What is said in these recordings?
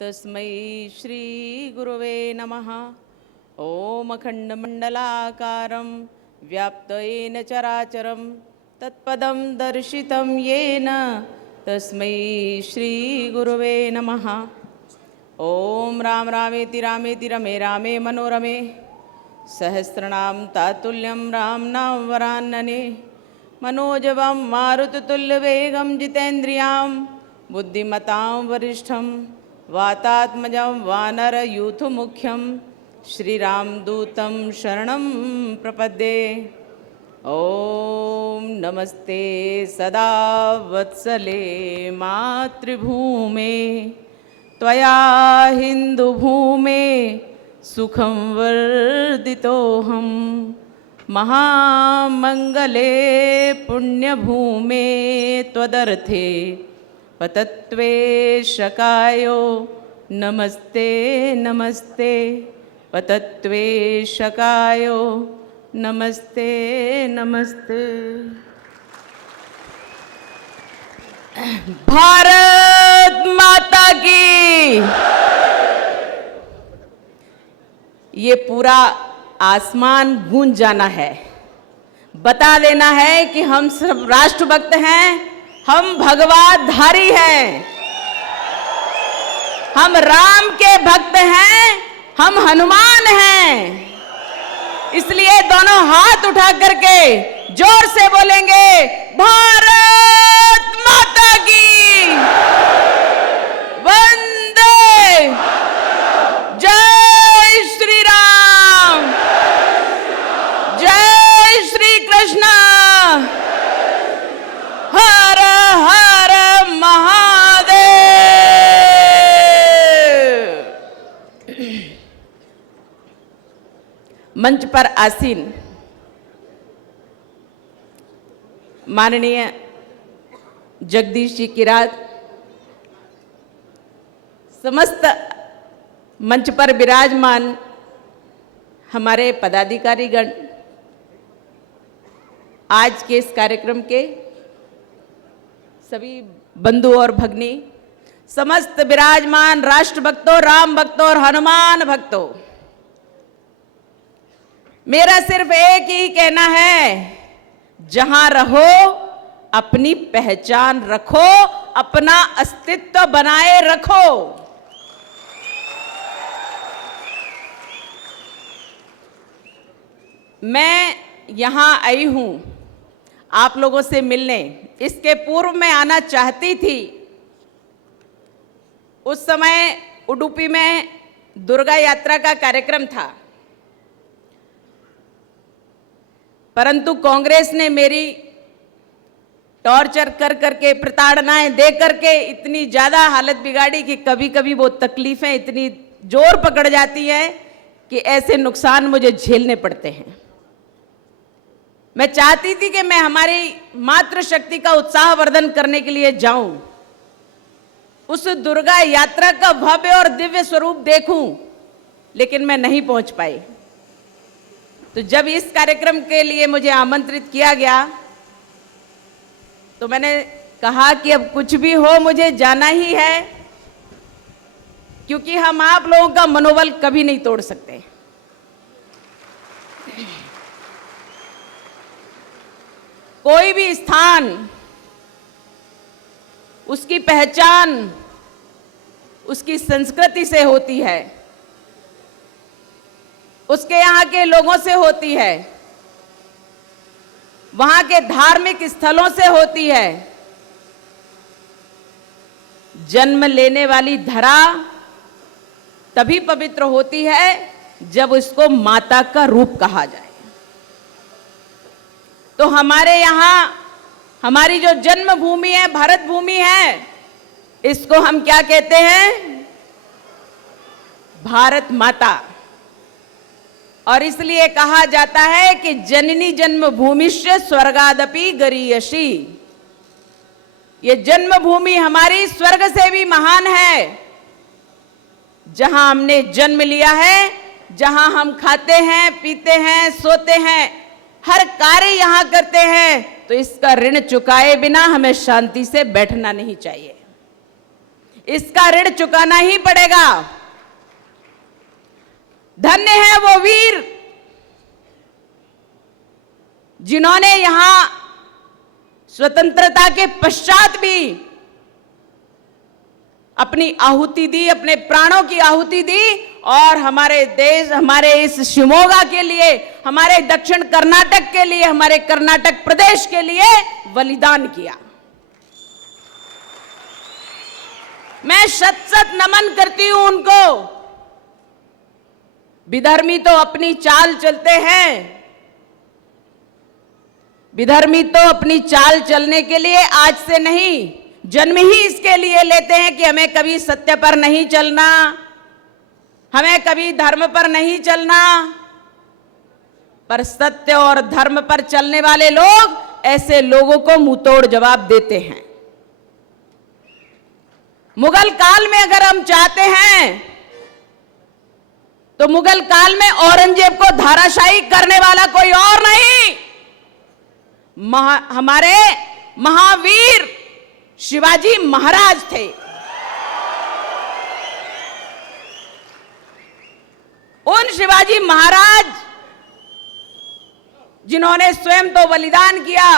तस्मै श्री गुरुवे नमः। ओम अखंडमंडलाकारं व्याप्तेन चराचरं तत्पदं दर्शितं येन तस्मै श्री गुरुवे नमः। ओम राम रामेति रामेति रमे रामे मनोरमे सहस्रनाम तातुल्यं रामनाम वरानने मनोजवं मारुततुल्यवेगं जितेन्द्रियां बुद्धिमतां वरिष्ठं वातात्मजं वानरयूथमुख्यं श्रीरामदूतं शरणं प्रपद्ये। ओम नमस्ते सदा वत्सले मातृभूमे त्वया हिन्दुभूमे सुखं वर्धितोऽहं महामंगले पुण्यभूमे त्वदर्थे पतत्वे शकायो नमस्ते नमस्ते पतत्वे शकायो नमस्ते नमस्ते। भारत माता की। ये पूरा आसमान गूंज जाना है, बता देना है कि हम सब राष्ट्रभक्त हैं, हम भगवाधारी हैं, हम राम के भक्त हैं, हम हनुमान हैं। इसलिए दोनों हाथ उठा करके जोर से बोलेंगे, भारत माता की वंदे, जय श्री राम, जय श्री कृष्ण, हर हर महादेव। मंच पर आसीन माननीय जगदीश जी किरात, समस्त मंच पर विराजमान हमारे पदाधिकारीगण, आज के इस कार्यक्रम के सभी बंधु और भगिनी, समस्त विराजमान राष्ट्र भक्तों, राम भक्तों और हनुमान भक्तों, मेरा सिर्फ एक ही कहना है, जहां रहो अपनी पहचान रखो, अपना अस्तित्व बनाए रखो। मैं यहां आई हूं आप लोगों से मिलने। इसके पूर्व मैं आना चाहती थी। उस समय उडुपी में दुर्गा यात्रा का कार्यक्रम था, परंतु कांग्रेस ने मेरी टॉर्चर कर करके, प्रताड़नाएं दे करके इतनी ज़्यादा हालत बिगाड़ी कि कभी कभी वो तकलीफ़ें इतनी जोर पकड़ जाती हैं कि ऐसे नुकसान मुझे झेलने पड़ते हैं। मैं चाहती थी कि मैं हमारी मातृशक्ति का उत्साहवर्धन करने के लिए जाऊं, उस दुर्गा यात्रा का भव्य और दिव्य स्वरूप देखूं, लेकिन मैं नहीं पहुंच पाई। तो जब इस कार्यक्रम के लिए मुझे आमंत्रित किया गया तो मैंने कहा कि अब कुछ भी हो मुझे जाना ही है, क्योंकि हम आप लोगों का मनोबल कभी नहीं तोड़ सकते। कोई भी स्थान, उसकी पहचान उसकी संस्कृति से होती है, उसके यहाँ के लोगों से होती है, वहाँ के धार्मिक स्थलों से होती है। जन्म लेने वाली धरा तभी पवित्र होती है जब उसको माता का रूप कहा जाए। तो हमारे यहाँ हमारी जो जन्मभूमि है, भारत भूमि है, इसको हम क्या कहते हैं? भारत माता। और इसलिए कहा जाता है कि जननी जन्मभूमिश्च स्वर्गादपि गरीयसी। ये जन्मभूमि हमारी स्वर्ग से भी महान है। जहां हमने जन्म लिया है, जहां हम खाते हैं, पीते हैं, सोते हैं, हर कार्य यहां करते हैं, तो इसका ऋण चुकाए बिना हमें शांति से बैठना नहीं चाहिए। इसका ऋण चुकाना ही पड़ेगा। धन्य है वो वीर जिन्होंने यहां स्वतंत्रता के पश्चात भी अपनी आहुति दी, अपने प्राणों की आहुति दी और हमारे देश, हमारे इस शिवमोगा के लिए, हमारे दक्षिण कर्नाटक के लिए, हमारे कर्नाटक प्रदेश के लिए बलिदान किया। मैं शत शत नमन करती हूं उनको। विधर्मी तो अपनी चाल चलते हैं, विधर्मी तो अपनी चाल चलने के लिए आज से नहीं, जन्म ही इसके लिए लेते हैं कि हमें कभी सत्य पर नहीं चलना, हमें कभी धर्म पर नहीं चलना। पर सत्य और धर्म पर चलने वाले लोग ऐसे लोगों को मुंहतोड़ जवाब देते हैं। मुगल काल में अगर हम चाहते हैं तो मुगल काल में औरंगजेब को धाराशाही करने वाला कोई और नहीं, हमारे महावीर शिवाजी महाराज थे। उन शिवाजी महाराज जिन्होंने स्वयं तो बलिदान किया,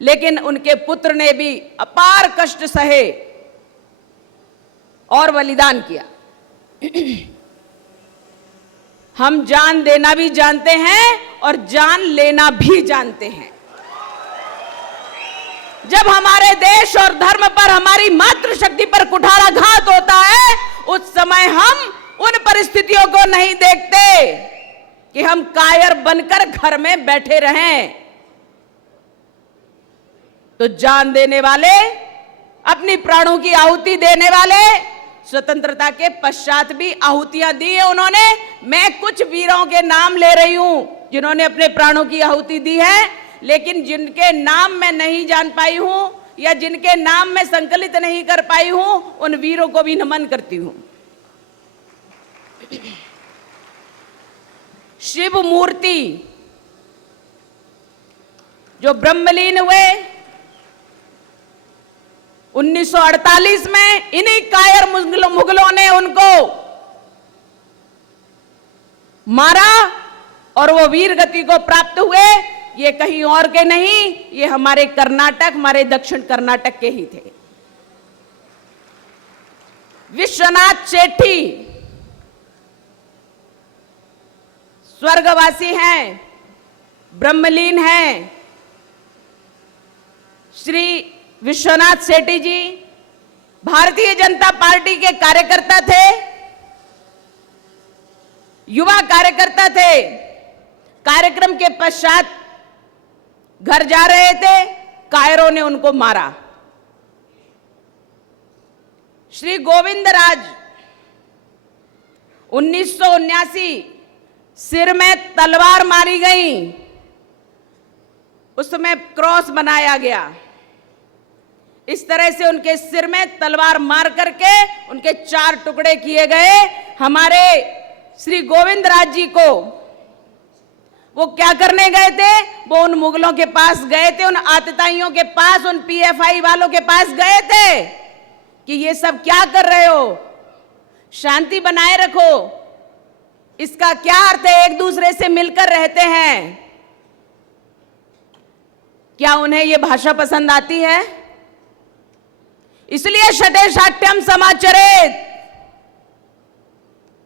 लेकिन उनके पुत्र ने भी अपार कष्ट सहे और बलिदान किया। हम जान देना भी जानते हैं और जान लेना भी जानते हैं। जब हमारे देश और धर्म पर, हमारी मातृशक्ति पर कुठाराघात होता है, उस समय हम उन परिस्थितियों को नहीं देखते कि हम कायर बनकर घर में बैठे रहें। तो जान देने वाले, अपनी प्राणों की आहुति देने वाले, स्वतंत्रता के पश्चात भी आहुतियां दी है उन्होंने। मैं कुछ वीरों के नाम ले रही हूं जिन्होंने अपने प्राणों की आहुति दी है, लेकिन जिनके नाम मैं नहीं जान पाई हूं या जिनके नाम मैं संकलित नहीं कर पाई हूं, उन वीरों को भी नमन करती हूं। शिव मूर्ति जो ब्रह्मलीन हुए 1948 में, इन्हीं कायर मुगलों ने उनको मारा और वो वीर गति को प्राप्त हुए। ये कहीं और के नहीं, ये हमारे कर्नाटक, हमारे दक्षिण कर्नाटक के ही थे। विश्वनाथ सेठी स्वर्गवासी हैं, ब्रह्मलीन हैं। श्री विश्वनाथ सेठी जी भारतीय जनता पार्टी के कार्यकर्ता थे, युवा कार्यकर्ता थे। कार्यक्रम के पश्चात घर जा रहे थे, कायरों ने उनको मारा। श्री गोविंदराज 1979 सिर में तलवार मारी गई, उसमें क्रॉस बनाया गया। इस तरह से उनके सिर में तलवार मार करके उनके 4 टुकड़े किए गए। हमारे श्री गोविंदराज जी को वो क्या करने गए थे? वो उन मुगलों के पास गए थे, उन आतताइयों के पास, उन पीएफआई वालों के पास गए थे कि ये सब क्या कर रहे हो, शांति बनाए रखो। इसका क्या अर्थ है? एक दूसरे से मिलकर रहते हैं। क्या उन्हें ये भाषा पसंद आती है? इसलिए षटे शाट्यम समाचरेत,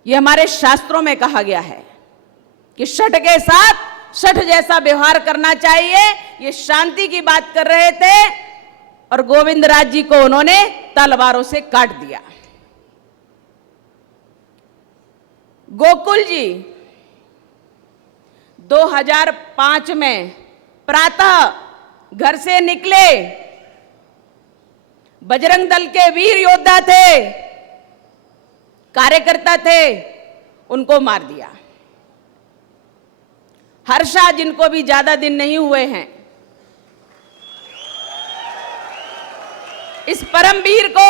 ये हमारे शास्त्रों में कहा गया है कि षट के साथ षट जैसा व्यवहार करना चाहिए। ये शांति की बात कर रहे थे और गोविंदराज जी को उन्होंने तलवारों से काट दिया। गोकुल जी 2005 में प्रातः घर से निकले, बजरंग दल के वीर योद्धा थे, कार्यकर्ता थे, उनको मार दिया। हर्षा जिनको भी ज्यादा दिन नहीं हुए हैं, इस परमवीर को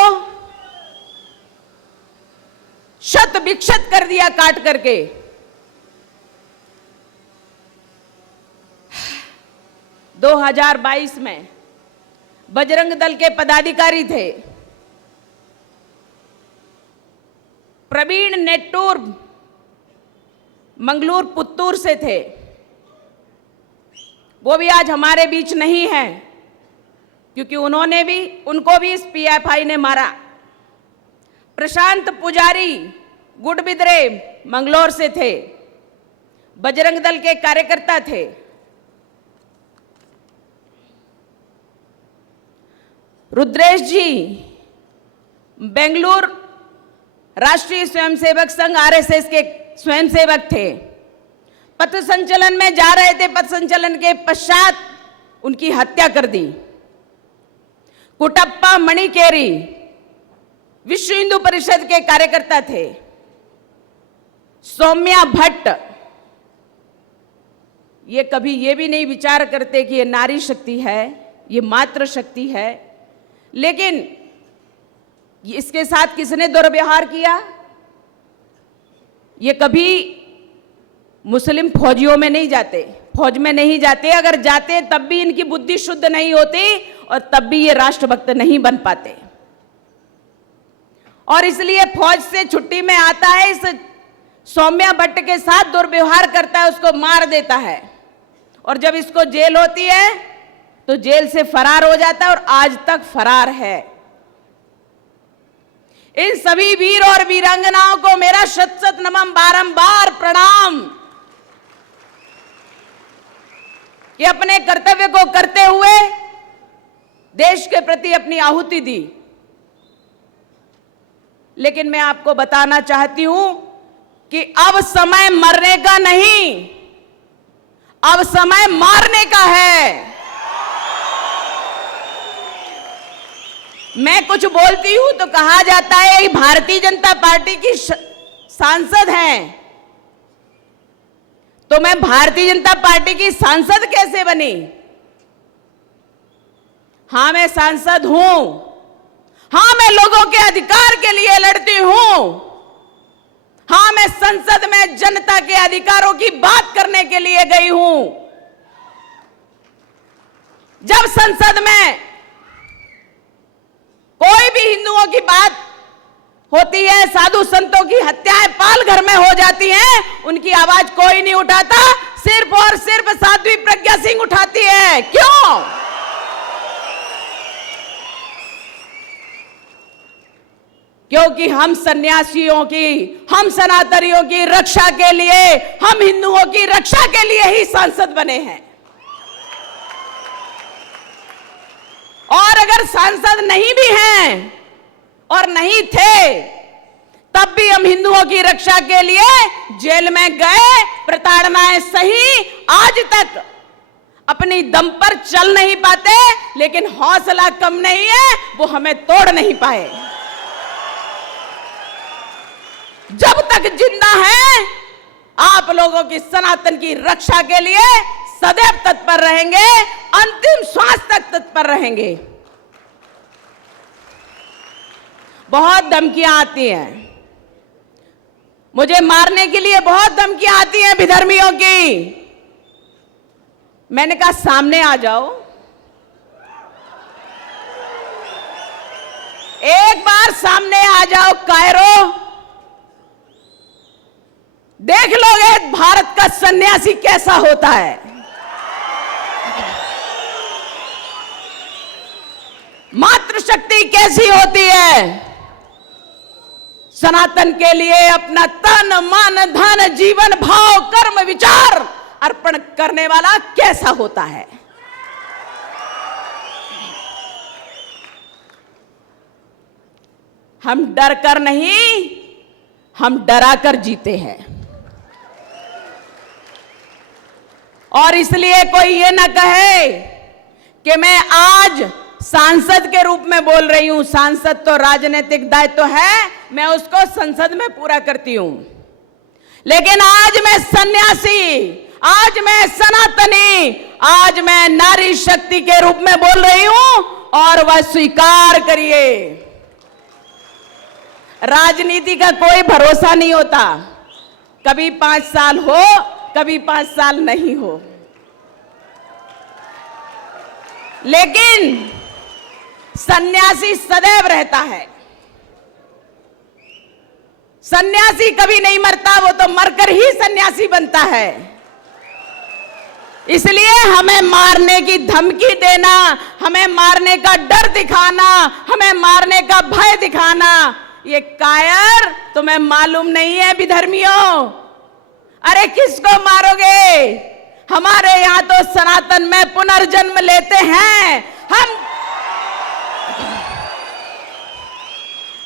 शत विक्षत कर दिया काट करके। 2022 में बजरंग दल के पदाधिकारी थे, प्रवीण नेट्टूर मंगलूर पुत्तूर से थे, वो भी आज हमारे बीच नहीं है, क्योंकि उनको भी इस पीएफआई ने मारा। प्रशांत पुजारी गुडबिद्रे मंगलौर से थे, बजरंग दल के कार्यकर्ता थे। रुद्रेश जी बेंगलुरु राष्ट्रीय स्वयंसेवक संघ आरएसएस के स्वयंसेवक थे। पथ संचलन में जा रहे थे, पथ संचलन के पश्चात उनकी हत्या कर दी। कुटप्पा मणिकेरी विश्व हिंदू परिषद के कार्यकर्ता थे। सौम्या भट्ट, ये कभी ये भी नहीं विचार करते कि ये नारी शक्ति है, ये मातृ शक्ति है, लेकिन इसके साथ किसने दुर्व्यवहार किया? ये कभी मुस्लिम फौजियों में नहीं जाते, फौज में नहीं जाते। अगर जाते तब भी इनकी बुद्धि शुद्ध नहीं होती और तब भी ये राष्ट्रभक्त नहीं बन पाते। और इसलिए फौज से छुट्टी में आता है, इस सौम्या भट्ट के साथ दुर्व्यवहार करता है, उसको मार देता है। और जब इसको जेल होती है तो जेल से फरार हो जाता है और आज तक फरार है। इन सभी वीर और वीरांगनाओं को मेरा शत शत नमन, बारंबार प्रणाम, कि अपने कर्तव्य को करते हुए देश के प्रति अपनी आहुति दी। लेकिन मैं आपको बताना चाहती हूं कि अब समय मरने का नहीं, अब समय मारने का है। मैं कुछ बोलती हूं तो कहा जाता है ये भारतीय जनता पार्टी की सांसद हैं, तो मैं भारतीय जनता पार्टी की सांसद कैसे बनी? हां, मैं सांसद हूं, हां मैं लोगों के अधिकार के लिए लड़ती हूं, हां मैं संसद में जनता के अधिकारों की बात करने के लिए गई हूं। जब संसद में कोई भी हिंदुओं की बात होती है, साधु संतों की हत्याएं पाल घर में हो जाती हैं, उनकी आवाज कोई नहीं उठाता, सिर्फ और सिर्फ साध्वी प्रज्ञा सिंह उठाती है। क्यों? क्योंकि हम सन्यासियों की, हम सनातनियों की रक्षा के लिए, हम हिंदुओं की रक्षा के लिए ही सांसद बने हैं। और अगर सांसद नहीं भी हैं और नहीं थे, तब भी हम हिंदुओं की रक्षा के लिए जेल में गए। प्रताड़नाएं सही, आज तक अपनी दम पर चल नहीं पाते, लेकिन हौसला कम नहीं है, वो हमें तोड़ नहीं पाए। जब तक जिंदा हैं, आप लोगों की सनातन की रक्षा के लिए सदैव तत्पर रहेंगे, अंतिम श्वास तक तत्पर रहेंगे। बहुत धमकियां आती हैं, मुझे मारने के लिए बहुत धमकियां आती हैं विधर्मियों की। मैंने कहा सामने आ जाओ, एक बार सामने आ जाओ कायरो, देख लोगे भारत का सन्यासी कैसा होता है। मातृशक्ति कैसी होती है, सनातन के लिए अपना तन मन धन जीवन भाव कर्म विचार अर्पण करने वाला कैसा होता है। हम डर कर नहीं, हम डरा कर जीते हैं। और इसलिए कोई ये ना कहे कि मैं आज सांसद के रूप में बोल रही हूं। सांसद तो राजनीतिक दायित्व है, मैं उसको संसद में पूरा करती हूं, लेकिन आज मैं सन्यासी, आज मैं सनातनी, आज मैं नारी शक्ति के रूप में बोल रही हूं, और वह स्वीकार करिए। राजनीति का कोई भरोसा नहीं होता, कभी 5 साल हो, कभी 5 साल नहीं हो, लेकिन सन्यासी सदैव रहता है। सन्यासी कभी नहीं मरता, वो तो मरकर ही सन्यासी बनता है। इसलिए हमें मारने की धमकी देना, हमें मारने का डर दिखाना, हमें मारने का भय दिखाना, ये कायर तुम्हें मालूम नहीं है विधर्मियों। अरे किसको मारोगे? हमारे यहां तो सनातन में पुनर्जन्म लेते हैं हम।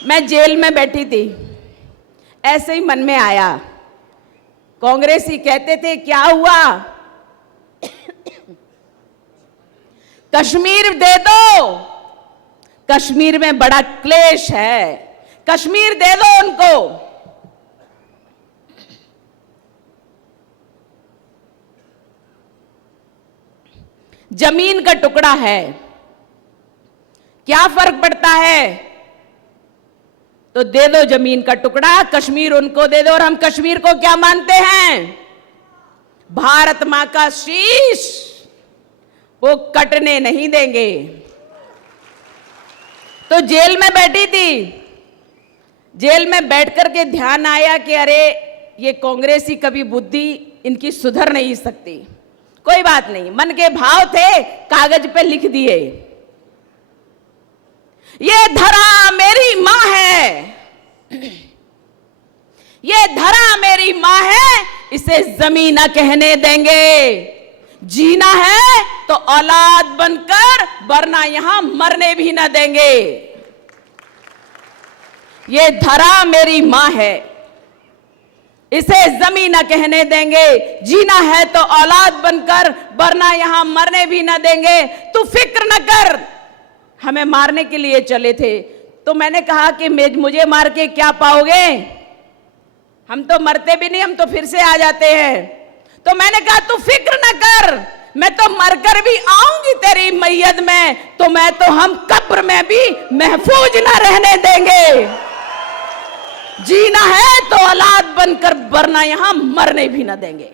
मैं जेल में बैठी थी, ऐसे ही मन में आया, कांग्रेसी कहते थे क्या हुआ, कश्मीर दे दो, कश्मीर में बड़ा क्लेश है, कश्मीर दे दो उनको। जमीन का टुकड़ा है, क्या फर्क पड़ता है, तो दे दो जमीन का टुकड़ा, कश्मीर उनको दे दो। और हम कश्मीर को क्या मानते हैं? भारत मां का शीश, वो कटने नहीं देंगे। तो जेल में बैठी थी, जेल में बैठ करके ध्यान आया कि अरे ये कांग्रेसी कभी बुद्धि इनकी सुधर नहीं सकती। कोई बात नहीं, मन के भाव थे, कागज पे लिख दिए, ये धरा मेरी मां है, ये धरा मेरी मां है, इसे जमीन न कहने देंगे। जीना है तो औलाद बनकर, वरना यहां मरने भी न देंगे। ये धरा मेरी मां है, इसे जमीन न कहने देंगे। जीना है तो औलाद बनकर, वरना यहां मरने भी न देंगे। तू फिक्र न कर, हमें मारने के लिए चले थे। तो मैंने कहा कि मुझे मार के क्या पाओगे, हम तो मरते भी नहीं, हम तो फिर से आ जाते हैं। तो मैंने कहा तू फिक्र न कर, मैं तो मरकर भी आऊंगी तेरी मैयत में, तो मैं तो हम कब्र में भी महफूज न रहने देंगे। जीना है तो औलाद बनकर, वरना यहां मरने भी न देंगे।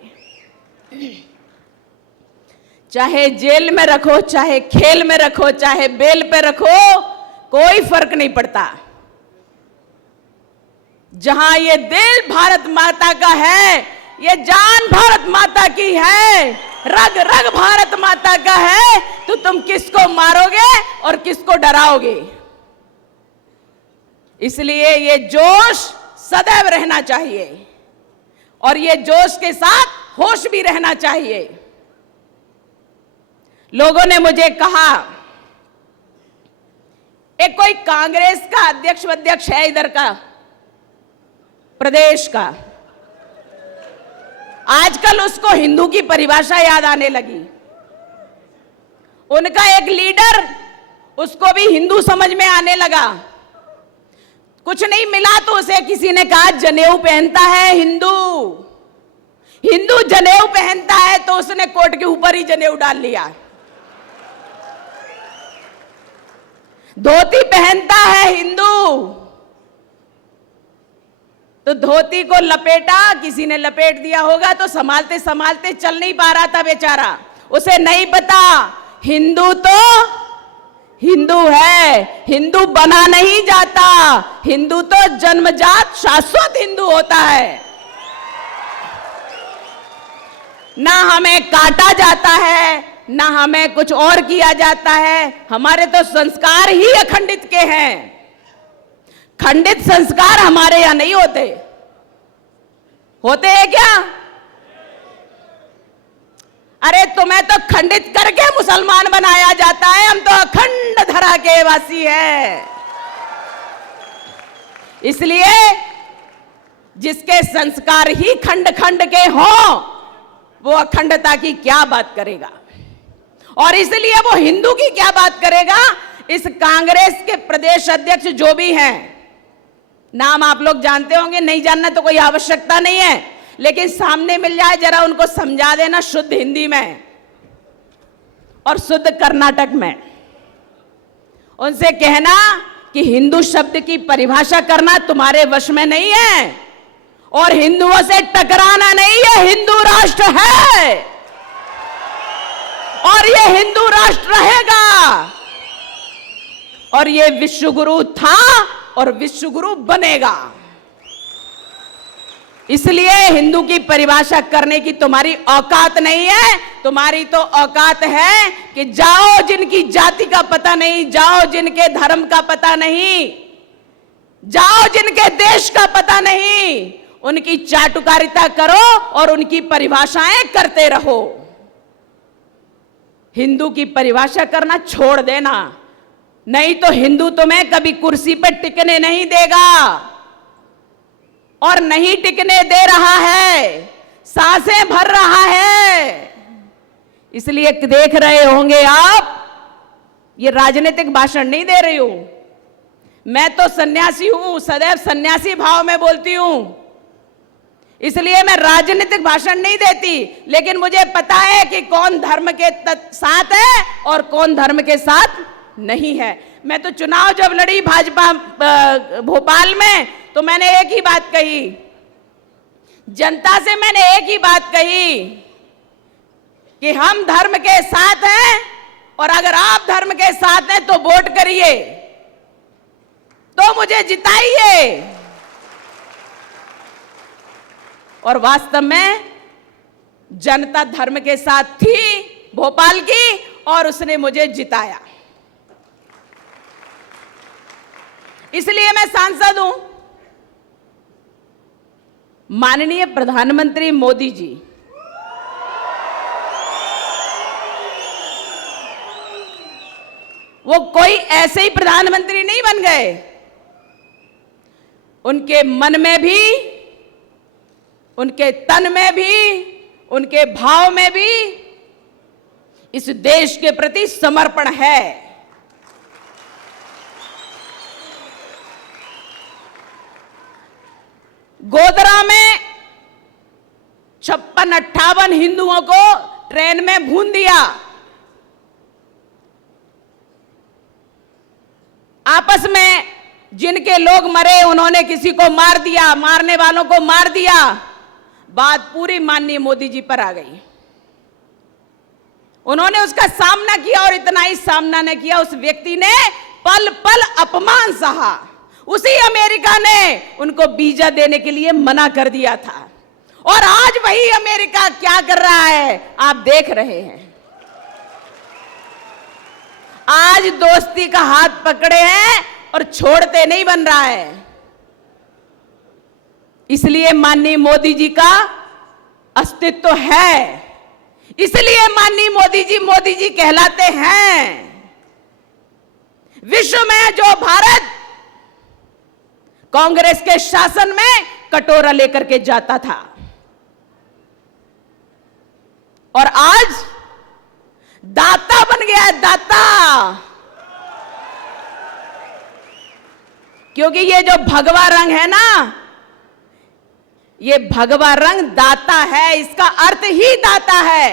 चाहे जेल में रखो, चाहे खेल में रखो, चाहे बेल पे रखो, कोई फर्क नहीं पड़ता। जहां ये दिल भारत माता का है, ये जान भारत माता की है, रग रग भारत माता का है, तो तुम किसको मारोगे और किसको डराओगे? इसलिए ये जोश सदैव रहना चाहिए और ये जोश के साथ होश भी रहना चाहिए। लोगों ने मुझे कहा, एक कोई कांग्रेस का अध्यक्ष है इधर का, प्रदेश का, आजकल उसको हिंदू की परिभाषा याद आने लगी। उनका एक लीडर, उसको भी हिंदू समझ में आने लगा। कुछ नहीं मिला तो उसे किसी ने कहा जनेऊ पहनता है हिंदू, हिंदू जनेऊ पहनता है, तो उसने कोट के ऊपर ही जनेऊ डाल लिया। धोती पहनता है हिंदू, तो धोती को लपेटा, किसी ने लपेट दिया होगा, तो संभालते संभालते चल नहीं पा रहा था बेचारा। उसे नहीं पता हिंदू तो हिंदू है, हिंदू बना नहीं जाता, हिंदू तो जन्मजात शाश्वत हिंदू होता है। ना हमें काटा जाता है, ना हमें कुछ और किया जाता है, हमारे तो संस्कार ही अखंडित के हैं। खंडित संस्कार हमारे यहां नहीं होते। होते हैं क्या? अरे तुम्हें तो खंडित करके मुसलमान बनाया जाता है, हम तो अखंड धरा के वासी हैं। इसलिए जिसके संस्कार ही खंड खंड के हों, वो अखंडता की क्या बात करेगा, और इसलिए वो हिंदू की क्या बात करेगा। इस कांग्रेस के प्रदेश अध्यक्ष जो भी हैं, नाम आप लोग जानते होंगे, नहीं जानना तो कोई आवश्यकता नहीं है, लेकिन सामने मिल जाए जरा उनको समझा देना शुद्ध हिंदी में और शुद्ध कर्नाटक में। उनसे कहना कि हिंदू शब्द की परिभाषा करना तुम्हारे वश में नहीं है और हिंदुओं से टकराना नहीं है। हिंदू राष्ट्र है और ये हिंदू राष्ट्र रहेगा, और ये विश्वगुरु था और विश्वगुरु बनेगा। इसलिए हिंदू की परिभाषा करने की तुम्हारी औकात नहीं है। तुम्हारी तो औकात है कि जाओ जिनकी जाति का पता नहीं, जाओ जिनके धर्म का पता नहीं, जाओ जिनके देश का पता नहीं, उनकी चाटुकारिता करो और उनकी परिभाषाएं करते रहो। हिंदू की परिभाषा करना छोड़ देना, नहीं तो हिंदू तुम्हें कभी कुर्सी पर टिकने नहीं देगा और नहीं टिकने दे रहा है, सांसें भर रहा है। इसलिए देख रहे होंगे आप, ये राजनीतिक भाषण नहीं दे रही हूं मैं, तो सन्यासी हूं, सदैव सन्यासी भाव में बोलती हूं, इसलिए मैं राजनीतिक भाषण नहीं देती। लेकिन मुझे पता है कि कौन धर्म के साथ है और कौन धर्म के साथ नहीं है। मैं तो चुनाव जब लड़ी भाजपा भोपाल में, तो मैंने एक ही बात कही, जनता से मैंने एक ही बात कही कि हम धर्म के साथ हैं और अगर आप धर्म के साथ हैं तो वोट करिए, तो मुझे जिताइए। और वास्तव में जनता धर्म के साथ थी भोपाल की और उसने मुझे जिताया। इसलिए मैं सांसद हूं। माननीय प्रधानमंत्री मोदी जी वो कोई ऐसे ही प्रधानमंत्री नहीं बन गए, उनके मन में भी, उनके तन में भी, उनके भाव में भी इस देश के प्रति समर्पण है। गोधरा में 56-58 हिंदुओं को ट्रेन में भून दिया। आपस में जिनके लोग मरे उन्होंने किसी को मार दिया, मारने वालों को मार दिया। बात पूरी माननीय मोदी जी पर आ गई। उन्होंने उसका सामना किया और इतना ही सामना न किया, उस व्यक्ति ने पल पल अपमान सहा। उसी अमेरिका ने उनको वीजा देने के लिए मना कर दिया था और आज वही अमेरिका क्या कर रहा है आप देख रहे हैं। आज दोस्ती का हाथ पकड़े हैं और छोड़ते नहीं बन रहा है। इसलिए माननीय मोदी जी का अस्तित्व है, इसलिए माननीय मोदी जी कहलाते हैं। विश्व में जो भारत कांग्रेस के शासन में कटोरा लेकर के जाता था और आज दाता बन गया है, दाता। क्योंकि ये जो भगवा रंग है ना, ये भगवा रंग दाता है, इसका अर्थ ही दाता है।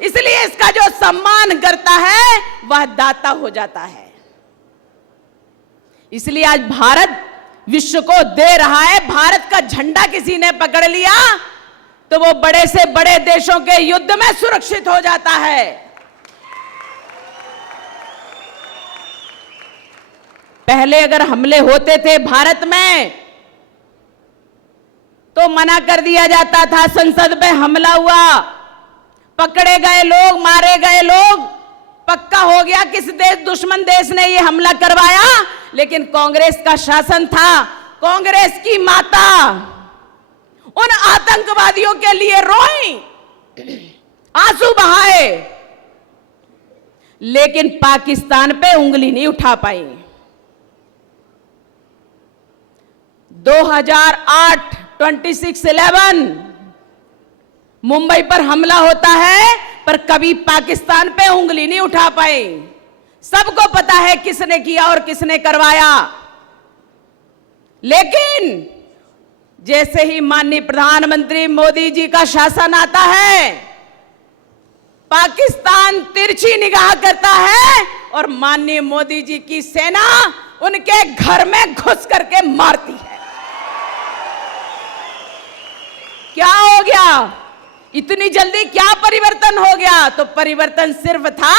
इसलिए इसका जो सम्मान करता है वह दाता हो जाता है। इसलिए आज भारत विश्व को दे रहा है। भारत का झंडा किसी ने पकड़ लिया तो वो बड़े से बड़े देशों के युद्ध में सुरक्षित हो जाता है। पहले अगर हमले होते थे भारत में तो मना कर दिया जाता था, संसद पे हमला हुआ, पकड़े गए लोग, मारे गए लोग, पक्का हो गया किस देश, दुश्मन देश ने ये हमला करवाया। लेकिन कांग्रेस का शासन था, कांग्रेस की माता उन आतंकवादियों के लिए रोई, आंसू बहाए, लेकिन पाकिस्तान पे उंगली नहीं उठा पाई। 2008 26/11 मुंबई पर हमला होता है पर कभी पाकिस्तान पे उंगली नहीं उठा पाए। सबको पता है किसने किया और किसने करवाया। लेकिन जैसे ही माननीय प्रधानमंत्री मोदी जी का शासन आता है, पाकिस्तान तिरछी निगाह करता है और माननीय मोदी जी की सेना उनके घर में घुस करके मारती है। क्या हो गया? इतनी जल्दी क्या परिवर्तन हो गया? तो परिवर्तन सिर्फ था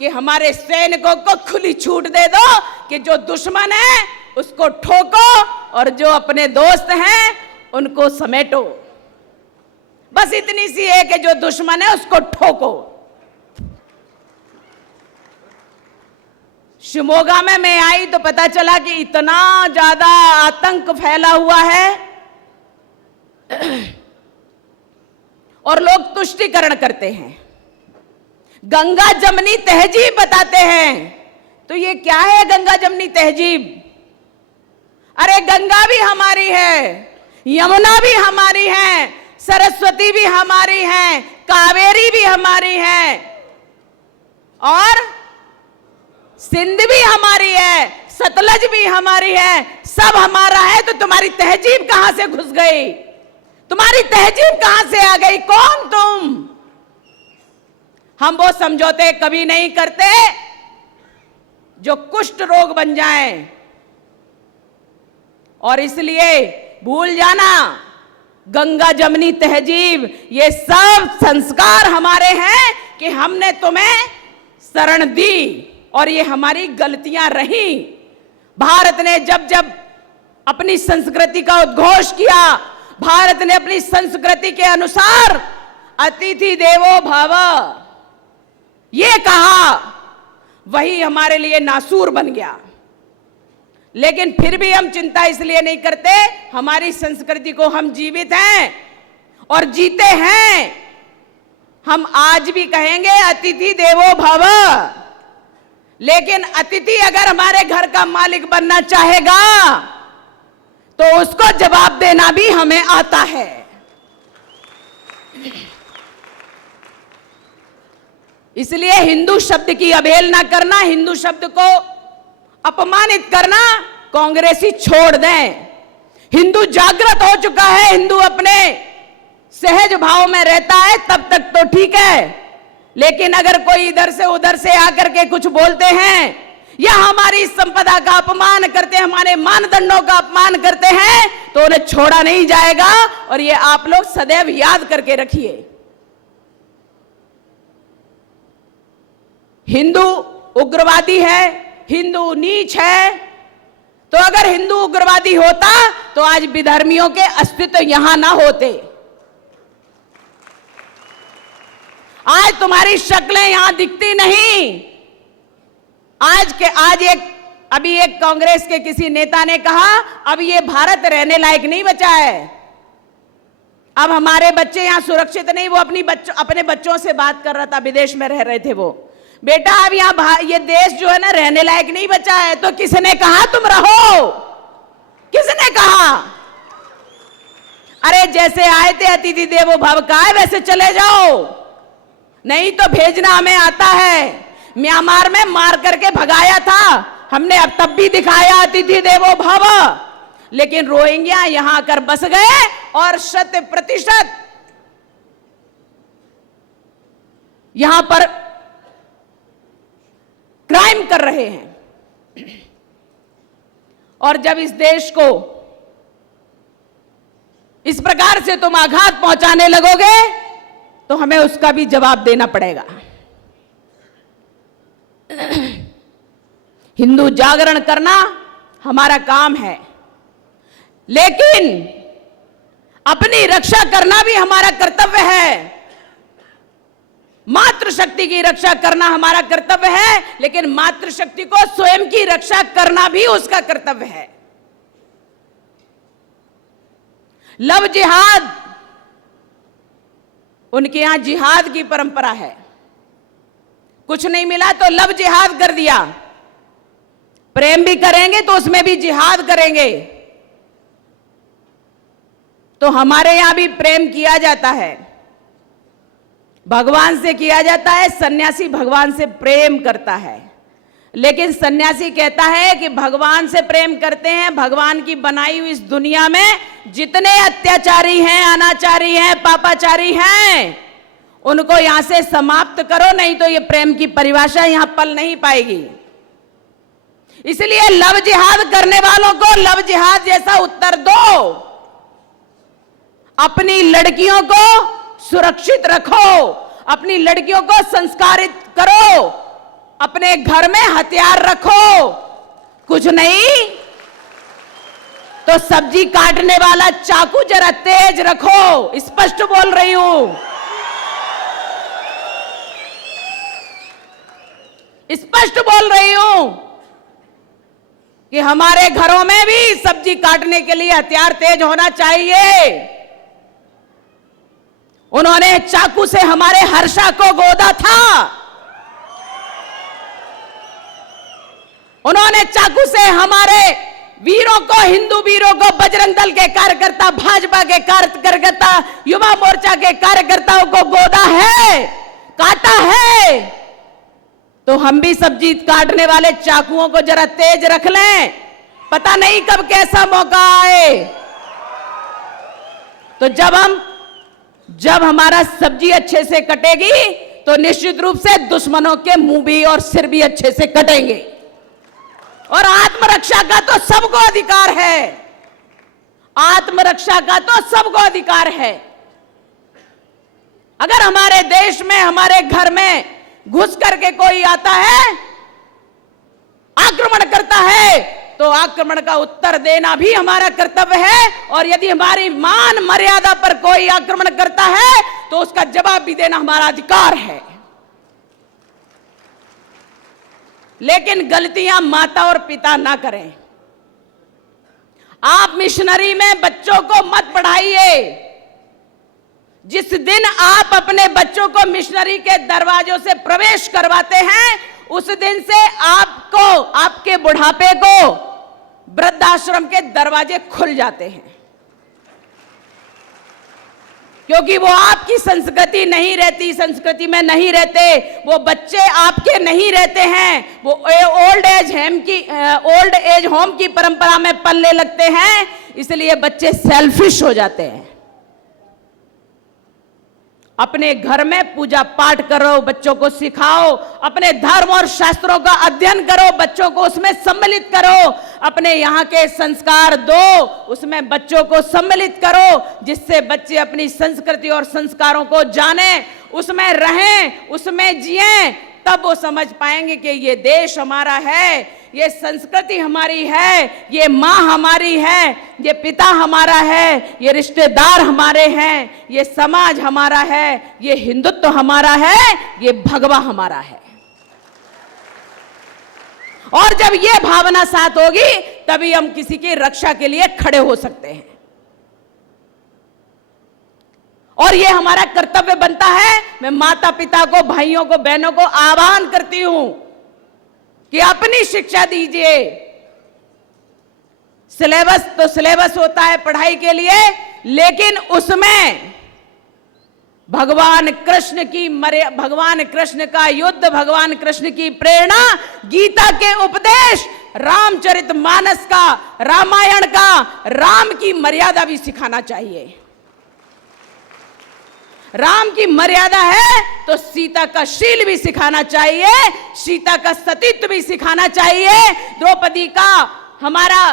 कि हमारे सैनिकों को खुली छूट दे दो कि जो दुश्मन है उसको ठोको और जो अपने दोस्त हैं उनको समेटो। बस इतनी सी है कि जो दुश्मन है उसको ठोको। शिमोगा में मैं आई तो पता चला कि इतना ज्यादा आतंक फैला हुआ है और लोग तुष्टीकरण करते हैं, गंगा जमनी तहजीब बताते हैं। तो ये क्या है गंगा जमनी तहजीब? अरे गंगा भी हमारी है, यमुना भी हमारी है, सरस्वती भी हमारी है, कावेरी भी हमारी है और सिंध भी हमारी है, सतलज भी हमारी है, सब हमारा है। तो तुम्हारी तहजीब कहां से घुस गई? तुम्हारी तहजीब कहां से आ गई? कौन तुम? हम वो समझौते कभी नहीं करते जो कुष्ठ रोग बन जाएं, और इसलिए भूल जाना गंगा जमनी तहजीब, ये सब संस्कार हमारे हैं कि हमने तुम्हें शरण दी और ये हमारी गलतियां रही। भारत ने जब जब अपनी संस्कृति का उद्घोष किया, भारत ने अपनी संस्कृति के अनुसार अतिथि देवो भव ये कहा, वही हमारे लिए नासूर बन गया। लेकिन फिर भी हम चिंता इसलिए नहीं करते, हमारी संस्कृति को हम जीवित हैं और जीते हैं। हम आज भी कहेंगे अतिथि देवो भव, लेकिन अतिथि अगर हमारे घर का मालिक बनना चाहेगा तो उसको जवाब देना भी हमें आता है। इसलिए हिंदू शब्द की अवहेलना करना, हिंदू शब्द को अपमानित करना कांग्रेसी छोड़ दें। हिंदू जागृत हो चुका है, हिंदू अपने सहज भाव में रहता है, तब तक तो ठीक है। लेकिन अगर कोई इधर से उधर से आकर के कुछ बोलते हैं या हमारी संपदा का अपमान करते हैं, हमारे मानदंडों का अपमान करते हैं, तो उन्हें छोड़ा नहीं जाएगा। और ये आप लोग सदैव याद करके रखिए। हिंदू उग्रवादी है, हिंदू नीच है, तो अगर हिंदू उग्रवादी होता तो आज विधर्मियों के अस्तित्व यहां ना होते। आज तुम्हारी शक्लें यहां दिखती नहीं। अभी एक कांग्रेस के किसी नेता ने कहा अब ये भारत रहने लायक नहीं बचा है, अब हमारे बच्चे यहां सुरक्षित नहीं। वो अपने बच्चों से बात कर रहा था, विदेश में रह रहे थे वो। बेटा अब यहां ये देश जो है ना रहने लायक नहीं बचा है। तो किसने कहा तुम रहो? किसने कहा? अरे जैसे आए थे अतिथि देवो भव का है वैसे चले जाओ, नहीं तो भेजना हमें आता है। म्यांमार में मार करके भगाया था हमने, अब तब भी दिखाया अतिथि देवो भव। लेकिन रोहिंग्या यहां आकर बस गए और 100% यहां पर क्राइम कर रहे हैं। और जब इस देश को इस प्रकार से तुम आघात पहुंचाने लगोगे तो हमें उसका भी जवाब देना पड़ेगा। हिंदू जागरण करना हमारा काम है, लेकिन अपनी रक्षा करना भी हमारा कर्तव्य है। मातृशक्ति की रक्षा करना हमारा कर्तव्य है, लेकिन मातृशक्ति को स्वयं की रक्षा करना भी उसका कर्तव्य है। लव जिहाद, उनके यहां जिहाद की परंपरा है। कुछ नहीं मिला तो लव जिहाद कर दिया, प्रेम भी करेंगे तो उसमें भी जिहाद करेंगे। तो हमारे यहां भी प्रेम किया जाता है, भगवान से किया जाता है। सन्यासी भगवान से प्रेम करता है, लेकिन सन्यासी कहता है कि भगवान से प्रेम करते हैं, भगवान की बनाई हुई इस दुनिया में जितने अत्याचारी हैं, अनाचारी हैं, पापाचारी हैं, उनको यहां से समाप्त करो, नहीं तो ये प्रेम की परिभाषा यहां पल नहीं पाएगी। इसलिए लव जिहाद करने वालों को लव जिहाद जैसा उत्तर दो। अपनी लड़कियों को सुरक्षित रखो, अपनी लड़कियों को संस्कारित करो, अपने घर में हथियार रखो। कुछ नहीं तो सब्जी काटने वाला चाकू जरा तेज रखो। स्पष्ट बोल रही हूं, स्पष्ट बोल रही हूं कि हमारे घरों में भी सब्जी काटने के लिए हथियार तेज होना चाहिए। उन्होंने चाकू से हमारे हर्षा को गोदा था, उन्होंने चाकू से हमारे वीरों को, हिंदू वीरों को, बजरंग दल के कार्यकर्ता, भाजपा के कार्यकर्ता, युवा मोर्चा के कार्यकर्ताओं को गोदा है, काटा है। तो हम भी सब्जी काटने वाले चाकुओं को जरा तेज रख लें, पता नहीं कब कैसा मौका आए। तो जब हमारा सब्जी अच्छे से कटेगी तो निश्चित रूप से दुश्मनों के मुंह भी और सिर भी अच्छे से कटेंगे। और आत्मरक्षा का तो सबको अधिकार है, आत्मरक्षा का तो सबको अधिकार है। अगर हमारे देश में, हमारे घर में घुस करके कोई आता है, आक्रमण करता है, तो आक्रमण का उत्तर देना भी हमारा कर्तव्य है। और यदि हमारी मान मर्यादा पर कोई आक्रमण करता है तो उसका जवाब भी देना हमारा अधिकार है। लेकिन गलतियां माता और पिता ना करें। आप मिशनरी में बच्चों को मत पढ़ाइए। जिस दिन आप अपने बच्चों को मिशनरी के दरवाजों से प्रवेश करवाते हैं, उस दिन से आपको, आपके बुढ़ापे को वृद्धाश्रम के दरवाजे खुल जाते हैं। क्योंकि वो आपकी संस्कृति नहीं रहती, संस्कृति में नहीं रहते, वो बच्चे आपके नहीं रहते हैं, वो ओल्ड एज होम की परंपरा में पलने लगते हैं। इसलिए बच्चे सेल्फिश हो जाते हैं। अपने घर में पूजा पाठ करो, बच्चों को सिखाओ, अपने धर्म और शास्त्रों का अध्ययन करो, बच्चों को उसमें सम्मिलित करो, अपने यहाँ के संस्कार दो, उसमें बच्चों को सम्मिलित करो, जिससे बच्चे अपनी संस्कृति और संस्कारों को जानें, उसमें रहें, उसमें जिएं। तब वो समझ पाएंगे कि ये देश हमारा है, ये संस्कृति हमारी है, ये माँ हमारी है, ये पिता हमारा है, ये रिश्तेदार हमारे हैं, ये समाज हमारा है, ये हिंदुत्व हमारा है, ये भगवा हमारा है। और जब ये भावना साथ होगी तभी हम किसी की रक्षा के लिए खड़े हो सकते हैं। और ये हमारा कर्तव्य बनता है। मैं माता पिता को, भाइयों को, बहनों को आह्वान करती हूं कि अपनी शिक्षा दीजिए। सिलेबस तो सिलेबस होता है पढ़ाई के लिए, लेकिन उसमें भगवान कृष्ण का युद्ध, भगवान कृष्ण की प्रेरणा, गीता के उपदेश, रामचरितमानस का, रामायण का, राम की मर्यादा भी सिखाना चाहिए। राम की मर्यादा है तो सीता का शील भी सिखाना चाहिए, सीता का सतीत्व भी सिखाना चाहिए, द्रौपदी का हमारा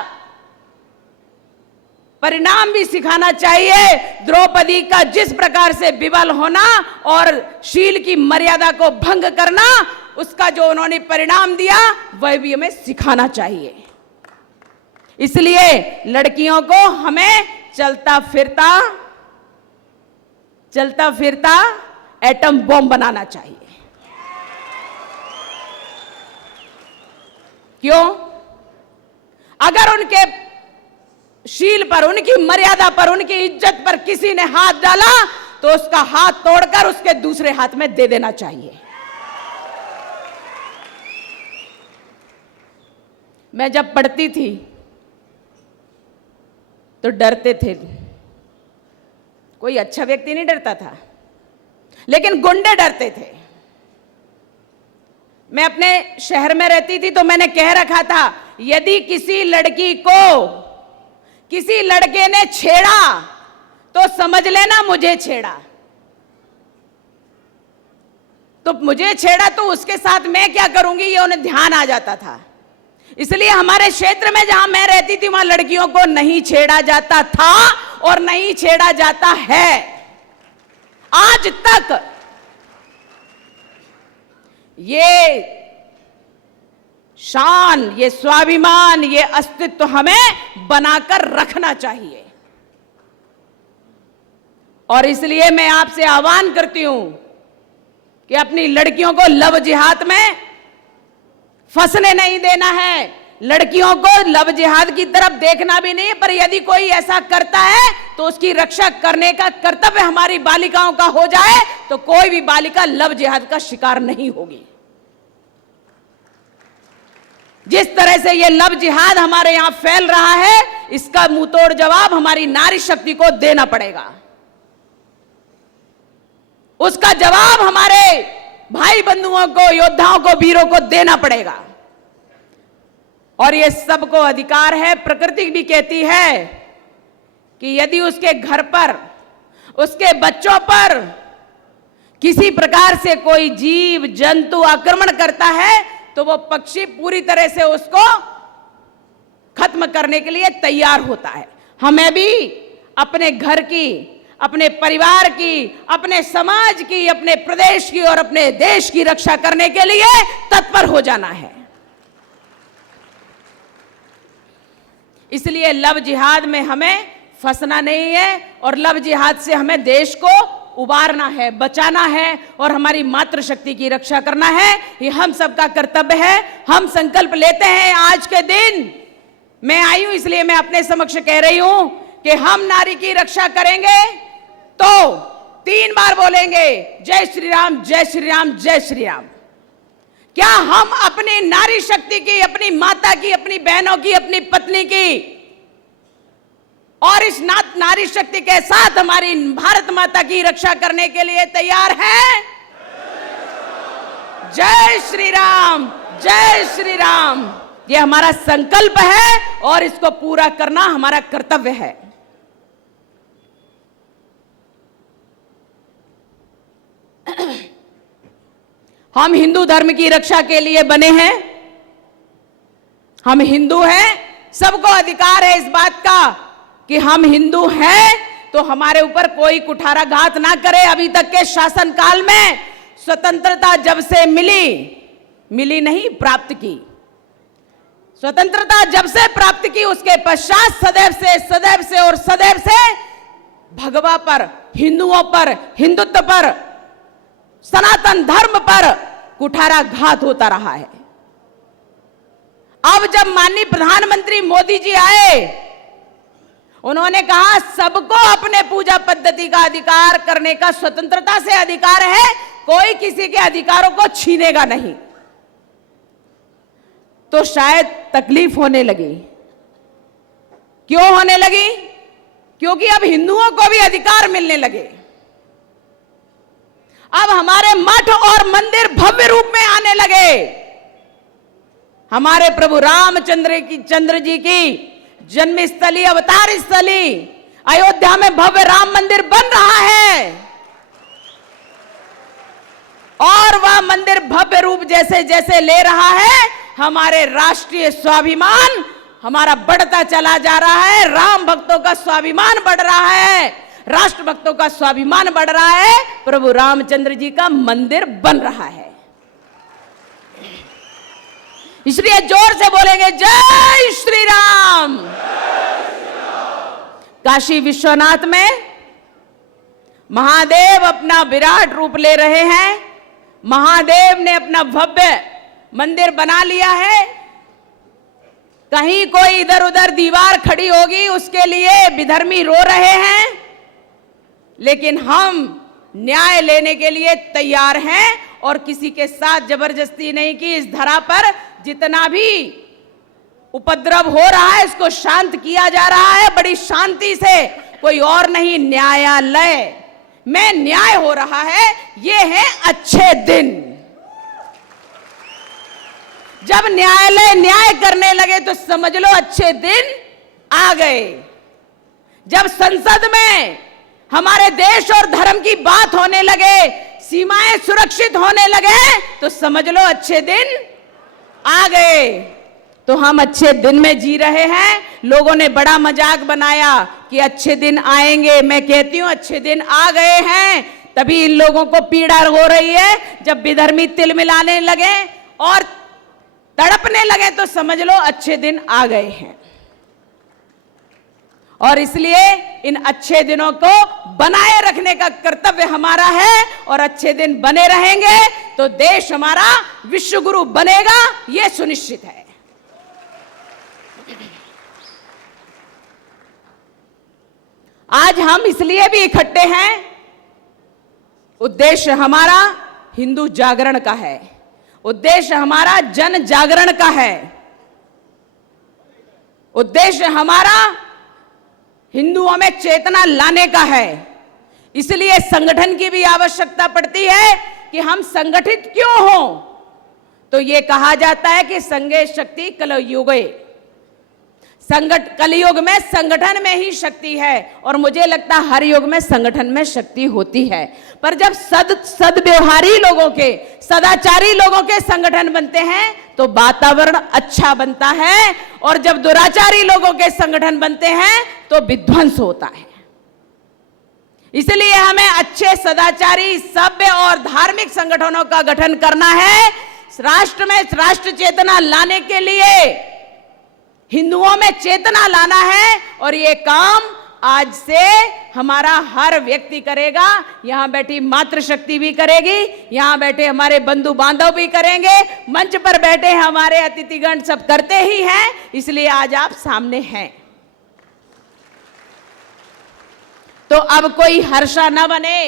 परिणाम भी सिखाना चाहिए। द्रौपदी का जिस प्रकार से विवल होना और शील की मर्यादा को भंग करना, उसका जो उन्होंने परिणाम दिया वह भी हमें सिखाना चाहिए। इसलिए लड़कियों को हमें चलता फिरता एटम बम बनाना चाहिए। क्यों? अगर उनके शील पर, उनकी मर्यादा पर, उनकी इज्जत पर किसी ने हाथ डाला तो उसका हाथ तोड़कर उसके दूसरे हाथ में दे देना चाहिए। मैं जब पढ़ती थी तो डरते थे। कोई अच्छा व्यक्ति नहीं डरता था, लेकिन गुंडे डरते थे। मैं अपने शहर में रहती थी तो मैंने कह रखा था, यदि किसी लड़की को किसी लड़के ने छेड़ा तो समझ लेना मुझे छेड़ा। तो मुझे छेड़ा तो उसके साथ मैं क्या करूंगी, ये उन्हें ध्यान आ जाता था। इसलिए हमारे क्षेत्र में जहां मैं रहती थी वहां लड़कियों को नहीं छेड़ा जाता था और नहीं छेड़ा जाता है आज तक। ये शान, ये स्वाभिमान, ये अस्तित्व हमें बनाकर रखना चाहिए। और इसलिए मैं आपसे आह्वान करती हूं कि अपनी लड़कियों को लव जिहाद में फंसने नहीं देना है। लड़कियों को लव जिहाद की तरफ देखना भी नहीं है, पर यदि कोई ऐसा करता है तो उसकी रक्षा करने का कर्तव्य हमारी बालिकाओं का हो जाए तो कोई भी बालिका लव जिहाद का शिकार नहीं होगी। जिस तरह से यह लव जिहाद हमारे यहां फैल रहा है, इसका मुंहतोड़ जवाब हमारी नारी शक्ति को देना पड़ेगा। उसका जवाब हमारे भाई बंधुओं को, योद्धाओं को, वीरों को देना पड़ेगा। और ये सबको अधिकार है। प्रकृति भी कहती है कि यदि उसके घर पर, उसके बच्चों पर किसी प्रकार से कोई जीव जंतु आक्रमण करता है तो वो पक्षी पूरी तरह से उसको खत्म करने के लिए तैयार होता है। हमें भी अपने घर की, अपने परिवार की, अपने समाज की, अपने प्रदेश की और अपने देश की रक्षा करने के लिए तत्पर हो जाना है। इसलिए लव जिहाद में हमें फंसना नहीं है और लव जिहाद से हमें देश को उबारना है, बचाना है और हमारी मातृशक्ति की रक्षा करना है। ये हम सबका कर्तव्य है। हम संकल्प लेते हैं। आज के दिन मैं आई हूं इसलिए मैं अपने समक्ष कह रही हूं कि हम नारी की रक्षा करेंगे तो 3 बार बोलेंगे जय श्री राम, जय श्री राम, जय श्री राम। क्या हम अपनी नारी शक्ति की, अपनी माता की, अपनी बहनों की, अपनी पत्नी की और इस नारी शक्ति के साथ हमारी भारत माता की रक्षा करने के लिए तैयार हैं? जय श्री राम, जय श्री राम। यह हमारा संकल्प है और इसको पूरा करना हमारा कर्तव्य है। हम हिंदू धर्म की रक्षा के लिए बने हैं। हम हिंदू हैं। सबको अधिकार है इस बात का कि हम हिंदू हैं तो हमारे ऊपर कोई कुठाराघात ना करे। अभी तक के शासन काल में स्वतंत्रता जब से मिली नहीं, प्राप्त की। स्वतंत्रता जब से प्राप्त की उसके पश्चात सदैव से भगवा पर, हिंदुओं पर, हिंदुत्व पर, सनातन धर्म पर कुठाराघात होता रहा है। अब जब माननीय प्रधानमंत्री मोदी जी आए, उन्होंने कहा सबको अपने पूजा पद्धति का अधिकार करने का स्वतंत्रता से अधिकार है, कोई किसी के अधिकारों को छीनेगा नहीं। तो शायद तकलीफ होने लगी। क्यों होने लगी? क्योंकि अब हिंदुओं को भी अधिकार मिलने लगे। अब हमारे मठ और मंदिर भव्य रूप में आने लगे। हमारे प्रभु रामचंद्र जी की जन्मस्थली, अवतार स्थली अयोध्या में भव्य राम मंदिर बन रहा है और वह मंदिर भव्य रूप जैसे जैसे ले रहा है, हमारे राष्ट्रीय स्वाभिमान हमारा बढ़ता चला जा रहा है। राम भक्तों का स्वाभिमान बढ़ रहा है, राष्ट्र भक्तों का स्वाभिमान बढ़ रहा है। प्रभु रामचंद्र जी का मंदिर बन रहा है। इसलिए जोर से बोलेंगे जय श्री राम। काशी विश्वनाथ में महादेव अपना विराट रूप ले रहे हैं। महादेव ने अपना भव्य मंदिर बना लिया है। कहीं कोई इधर उधर दीवार खड़ी होगी उसके लिए विधर्मी रो रहे हैं, लेकिन हम न्याय लेने के लिए तैयार हैं और किसी के साथ जबरदस्ती नहीं की। इस धरा पर जितना भी उपद्रव हो रहा है इसको शांत किया जा रहा है बड़ी शांति से। कोई और नहीं, न्यायालय में न्याय हो रहा है। ये है अच्छे दिन। जब न्यायालय न्याय करने लगे तो समझ लो अच्छे दिन आ गए। जब संसद में हमारे देश और धर्म की बात होने लगे, सीमाएं सुरक्षित होने लगे, तो समझ लो अच्छे दिन आ गए। तो हम अच्छे दिन में जी रहे हैं। लोगों ने बड़ा मजाक बनाया कि अच्छे दिन आएंगे। मैं कहती हूं अच्छे दिन आ गए हैं। तभी इन लोगों को पीड़ा हो रही है जब विधर्मी तिल मिलाने लगे और तड़पने लगे तो समझ लो अच्छे दिन आ गए हैं। और इसलिए इन अच्छे दिनों को बनाए रखने का कर्तव्य हमारा है, और अच्छे दिन बने रहेंगे तो देश हमारा विश्व गुरु बनेगा, यह सुनिश्चित है। आज हम इसलिए भी इकट्ठे हैं, उद्देश्य हमारा हिंदू जागरण का है, उद्देश्य हमारा जन जागरण का है, उद्देश्य हमारा हिंदुओं में चेतना लाने का है। इसलिए संगठन की भी आवश्यकता पड़ती है कि हम संगठित क्यों हों। तो यह कहा जाता है कि संगे शक्ति कलयुगे, कलयुग में संगठन में ही शक्ति है, और मुझे लगता है हर युग में संगठन में शक्ति होती है। पर जब सद्व्यवहारी लोगों के, सदाचारी लोगों के संगठन बनते हैं तो वातावरण अच्छा बनता है, और जब दुराचारी लोगों के संगठन बनते हैं तो विध्वंस होता है। इसलिए हमें अच्छे सदाचारी, सभ्य और धार्मिक संगठनों का गठन करना है। राष्ट्र में राष्ट्र चेतना लाने के लिए हिंदुओं में चेतना लाना है, और ये काम आज से हमारा हर व्यक्ति करेगा। यहां बैठी मातृशक्ति भी करेगी, यहां बैठे हमारे बंधु बांधव भी करेंगे, मंच पर बैठे हमारे अतिथिगण सब करते ही हैं। इसलिए आज आप सामने हैं। तो अब कोई हर्षा ना बने,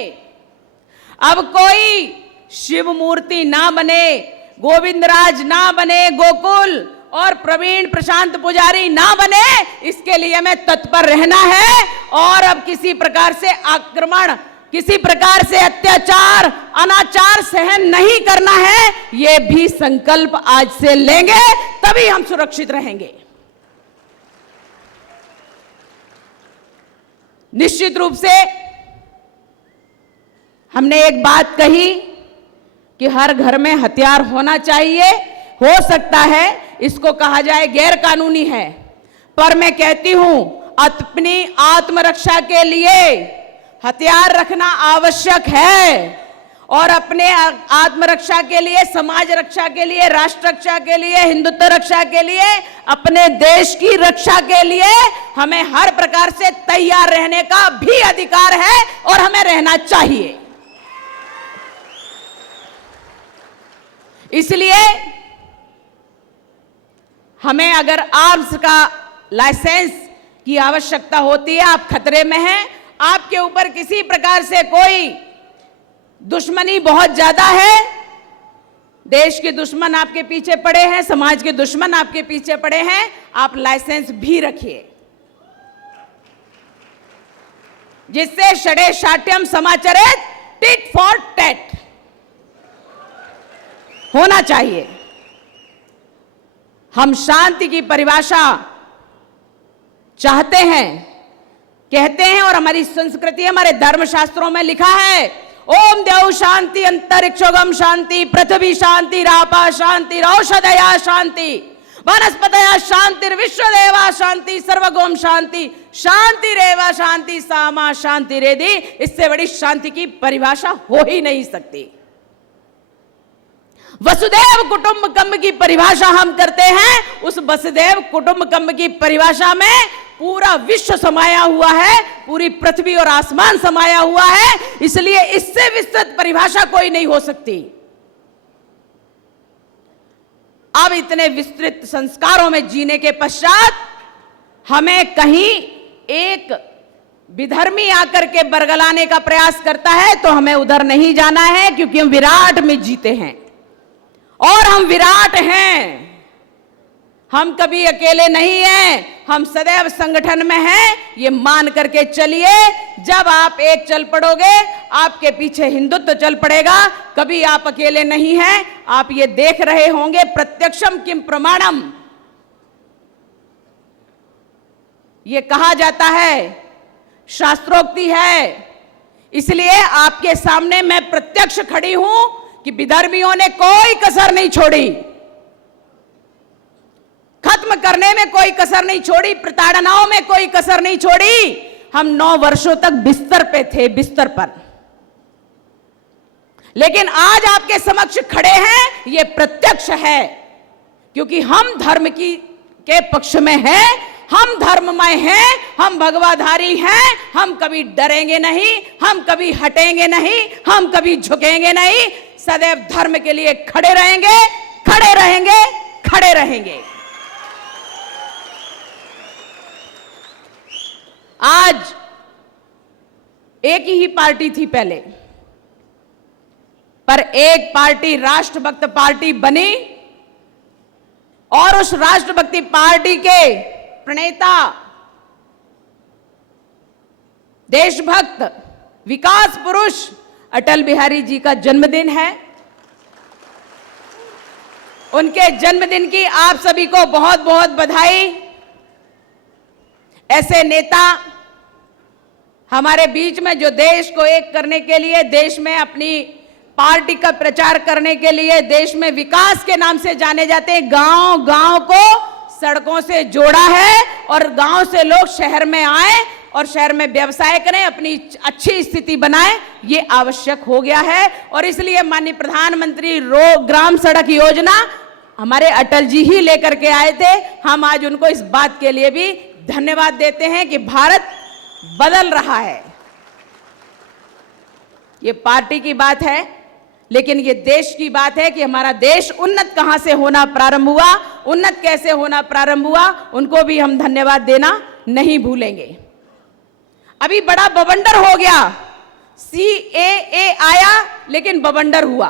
अब कोई शिव मूर्ति ना बने, गोविंदराज ना बने, गोकुल और प्रवीण प्रशांत पुजारी ना बने, इसके लिए हमें तत्पर रहना है। और अब किसी प्रकार से आक्रमण, किसी प्रकार से अत्याचार, अनाचार सहन नहीं करना है। यह भी संकल्प आज से लेंगे, तभी हम सुरक्षित रहेंगे। निश्चित रूप से हमने एक बात कही कि हर घर में हथियार होना चाहिए। हो सकता है इसको कहा जाए गैर कानूनी है, पर मैं कहती हूं अपनी आत्मरक्षा के लिए हथियार रखना आवश्यक है, और अपने आत्मरक्षा के लिए, समाज रक्षा के लिए, राष्ट्र रक्षा के लिए, हिंदुत्व रक्षा के लिए, अपने देश की रक्षा के लिए हमें हर प्रकार से तैयार रहने का भी अधिकार है, और हमें रहना चाहिए। इसलिए हमें अगर आर्म्स का लाइसेंस की आवश्यकता होती है, आप खतरे में हैं, आपके ऊपर किसी प्रकार से कोई दुश्मनी बहुत ज्यादा है, देश के दुश्मन आपके पीछे पड़े हैं, समाज के दुश्मन आपके पीछे पड़े हैं, आप लाइसेंस भी रखिए, जिससे षडे शाट्यम समाचरेत, टिट फॉर टैट होना चाहिए। हम शांति की परिभाषा चाहते हैं, कहते हैं, और हमारी संस्कृति, हमारे धर्मशास्त्रों में लिखा है, ओम देव शांति, अंतरिक्षोगम शांति, पृथ्वी शांति, रापा शांति, औषधया शांति, वनस्पतया शांति, विश्वदेवा शांति, सर्वगोम शांति, शांति रेवा शांति, सामा शांति रेदि। इससे बड़ी शांति की परिभाषा हो ही नहीं सकती। वसुदेव कुटुंबकम की परिभाषा हम करते हैं, उस वसुदेव कुटुंबकम की परिभाषा में पूरा विश्व समाया हुआ है, पूरी पृथ्वी और आसमान समाया हुआ है। इसलिए इससे विस्तृत परिभाषा कोई नहीं हो सकती। अब इतने विस्तृत संस्कारों में जीने के पश्चात हमें कहीं एक विधर्मी आकर के बरगलाने का प्रयास करता है तो हमें उधर नहीं जाना है, क्योंकि हम विराट में जीते हैं और हम विराट हैं। हम कभी अकेले नहीं हैं, हम सदैव संगठन में हैं। ये मान करके चलिए, जब आप एक चल पड़ोगे आपके पीछे हिंदुत्व चल पड़ेगा। कभी आप अकेले नहीं हैं। आप ये देख रहे होंगे, प्रत्यक्षम किम प्रमाणम, ये कहा जाता है, शास्त्रोक्ति है। इसलिए आपके सामने मैं प्रत्यक्ष खड़ी हूं कि विधर्मियों ने कोई कसर नहीं छोड़ी, खत्म करने में कोई कसर नहीं छोड़ी, प्रताड़नाओं में कोई कसर नहीं छोड़ी। हम 9 वर्षों तक बिस्तर पे थे, बिस्तर पर, लेकिन आज आपके समक्ष खड़े हैं। यह प्रत्यक्ष है क्योंकि हम धर्म के पक्ष में हैं, हम धर्ममय हैं, हम भगवाधारी हैं, हम कभी डरेंगे नहीं, हम कभी हटेंगे नहीं, हम कभी झुकेंगे नहीं, सदैव धर्म के लिए खड़े रहेंगे, खड़े रहेंगे, खड़े रहेंगे। आज एक ही पार्टी थी पहले, पर एक पार्टी राष्ट्रभक्त पार्टी बनी और उस राष्ट्रभक्ति पार्टी के प्रणेता, देशभक्त, विकास पुरुष अटल बिहारी जी का जन्मदिन है। उनके जन्मदिन की आप सभी को बहुत बहुत बधाई। ऐसे नेता हमारे बीच में जो देश को एक करने के लिए, देश में अपनी पार्टी का प्रचार करने के लिए, देश में विकास के नाम से जाने जाते हैं, गांव गांव को सड़कों से जोड़ा है और गांव से लोग शहर में आए और शहर में व्यवसाय करें, अपनी अच्छी स्थिति बनाएं, ये आवश्यक हो गया है। और इसलिए माननीय प्रधानमंत्री ग्राम सड़क योजना हमारे अटल जी ही लेकर के आए थे। हम आज उनको इस बात के लिए भी धन्यवाद देते हैं कि भारत बदल रहा है। ये पार्टी की बात है, लेकिन ये देश की बात है कि हमारा देश उन्नत कहां से होना प्रारंभ हुआ, उन्नत कैसे होना प्रारंभ हुआ, उनको भी हम धन्यवाद देना नहीं भूलेंगे। अभी बड़ा बवंडर हो गया, CAA आया लेकिन बवंडर हुआ।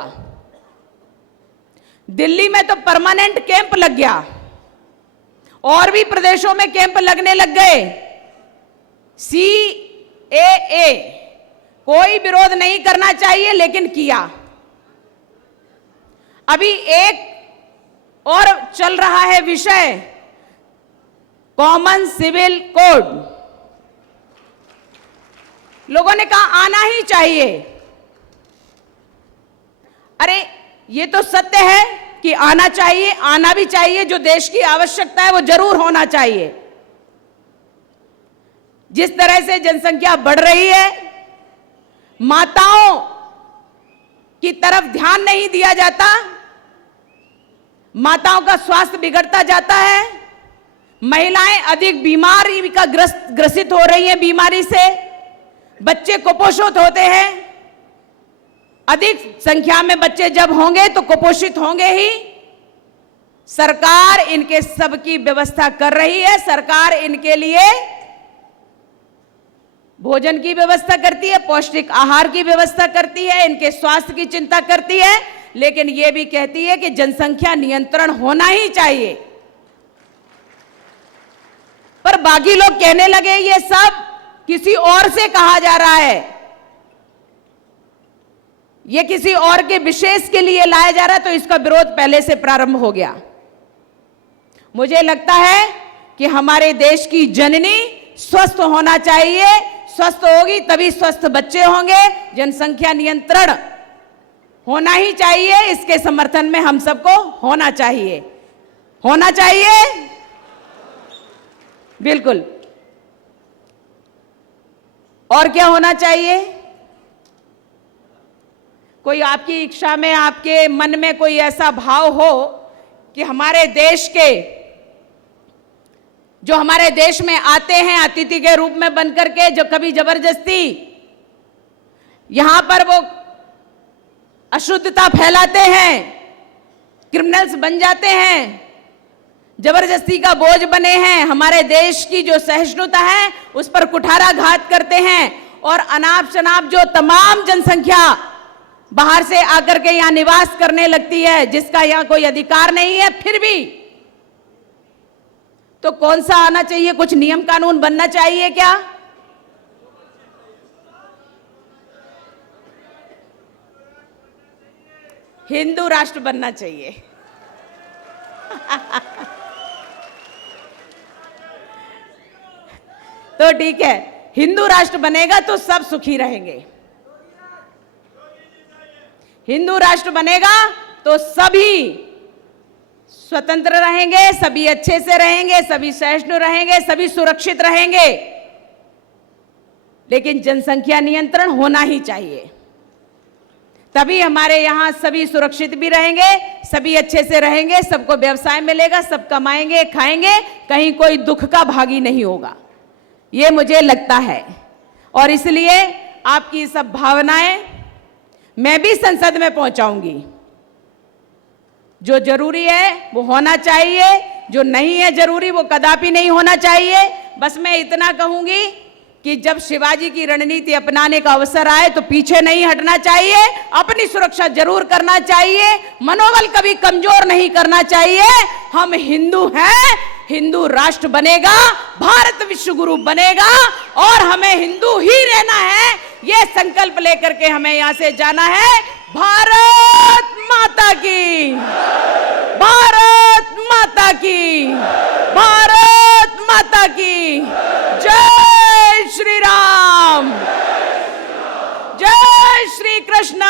दिल्ली में तो परमानेंट कैंप लग गया और भी प्रदेशों में कैंप लगने लग गए। CAA कोई विरोध नहीं करना चाहिए, लेकिन किया। अभी एक और चल रहा है विषय, कॉमन सिविल कोड। लोगों ने कहा आना ही चाहिए। अरे ये तो सत्य है कि आना चाहिए, आना भी चाहिए। जो देश की आवश्यकता है वो जरूर होना चाहिए। जिस तरह से जनसंख्या बढ़ रही है, माताओं की तरफ ध्यान नहीं दिया जाता, माताओं का स्वास्थ्य बिगड़ता जाता है, महिलाएं अधिक बीमारी का ग्रसित हो रही हैं, बीमारी से बच्चे कुपोषित होते हैं। अधिक संख्या में बच्चे जब होंगे तो कुपोषित होंगे ही। सरकार इनके सब की व्यवस्था कर रही है। सरकार इनके लिए भोजन की व्यवस्था करती है, पौष्टिक आहार की व्यवस्था करती है, इनके स्वास्थ्य की चिंता करती है, लेकिन यह भी कहती है कि जनसंख्या नियंत्रण होना ही चाहिए। पर बाकी लोग कहने लगे ये सब किसी और से कहा जा रहा है, ये किसी और के विशेष के लिए लाया जा रहा है, तो इसका विरोध पहले से प्रारंभ हो गया। मुझे लगता है कि हमारे देश की जननी स्वस्थ होना चाहिए। स्वस्थ होगी तभी स्वस्थ बच्चे होंगे। जनसंख्या नियंत्रण होना ही चाहिए। इसके समर्थन में हम सबको होना चाहिए, होना चाहिए, बिल्कुल। और क्या होना चाहिए? कोई आपकी इच्छा में, आपके मन में कोई ऐसा भाव हो कि हमारे देश के, जो हमारे देश में आते हैं अतिथि के रूप में बनकर के, जो कभी जबरदस्ती यहां पर वो अशुद्धता फैलाते हैं, क्रिमिनल्स बन जाते हैं, जबरदस्ती का बोझ बने हैं, हमारे देश की जो सहिष्णुता है उस पर कुठाराघात करते हैं, और अनाप शनाप जो तमाम जनसंख्या बाहर से आकर के यहां निवास करने लगती है, जिसका यहां कोई अधिकार नहीं है, फिर भी तो कौन सा आना चाहिए? कुछ नियम कानून बनना चाहिए क्या? हिंदू राष्ट्र बनना चाहिए। तो ठीक है, हिंदू राष्ट्र बनेगा तो सब सुखी रहेंगे। हिंदू राष्ट्र बनेगा तो सभी स्वतंत्र रहेंगे, सभी अच्छे से रहेंगे, सभी सहिष्णु रहेंगे, सभी सुरक्षित रहेंगे। लेकिन जनसंख्या नियंत्रण होना ही चाहिए, तभी हमारे यहाँ सभी सुरक्षित भी रहेंगे, सभी अच्छे से रहेंगे, सबको व्यवसाय मिलेगा, सब कमाएंगे खाएंगे, कहीं कोई दुख का भागी नहीं होगा, ये मुझे लगता है। और इसलिए आपकी सब भावनाएं मैं भी संसद में पहुंचाऊंगी। जो जरूरी है वो होना चाहिए, जो नहीं है जरूरी वो कदापि नहीं होना चाहिए। बस मैं इतना कहूंगी कि जब शिवाजी की रणनीति अपनाने का अवसर आए तो पीछे नहीं हटना चाहिए, अपनी सुरक्षा जरूर करना चाहिए, मनोबल कभी कमजोर नहीं करना चाहिए। हम हिंदू हैं, हिंदू राष्ट्र बनेगा, भारत विश्व गुरु बनेगा और हमें हिंदू ही रहना है, ये संकल्प लेकर के हमें यहां से जाना है। भारत माता की, भारत माता की, भारत माता की जय श्री राम, जय श्री कृष्ण।